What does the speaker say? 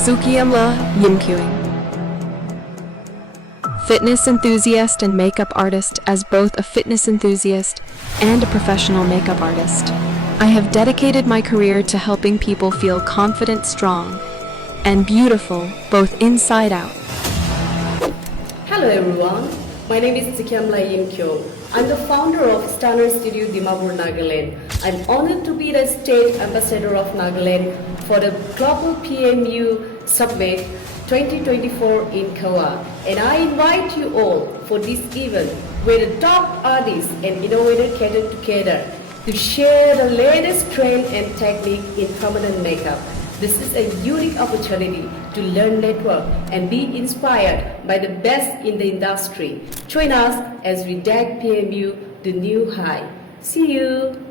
Tsukhiamla Yimkhiung. Fitness enthusiast and makeup artist. As both a fitness enthusiast and a professional makeup artist, I have dedicated my career to helping people feel confident, strong, and beautiful, both inside out. Hello everyone, my name is Tsukhiamla Yimkhiung. I'm the founder of Stunner Studio Dimapur, Nagaland. I'm honored to be the state ambassador of Nagaland for the Global PMU Summit 2024 in Goa. And I invite you all for this event where the top artists and innovators gather together to share the latest trend and technique in permanent makeup. This is a unique opportunity to learn, network, and be inspired by the best in the industry. Join us as we take PMU to new high. See you!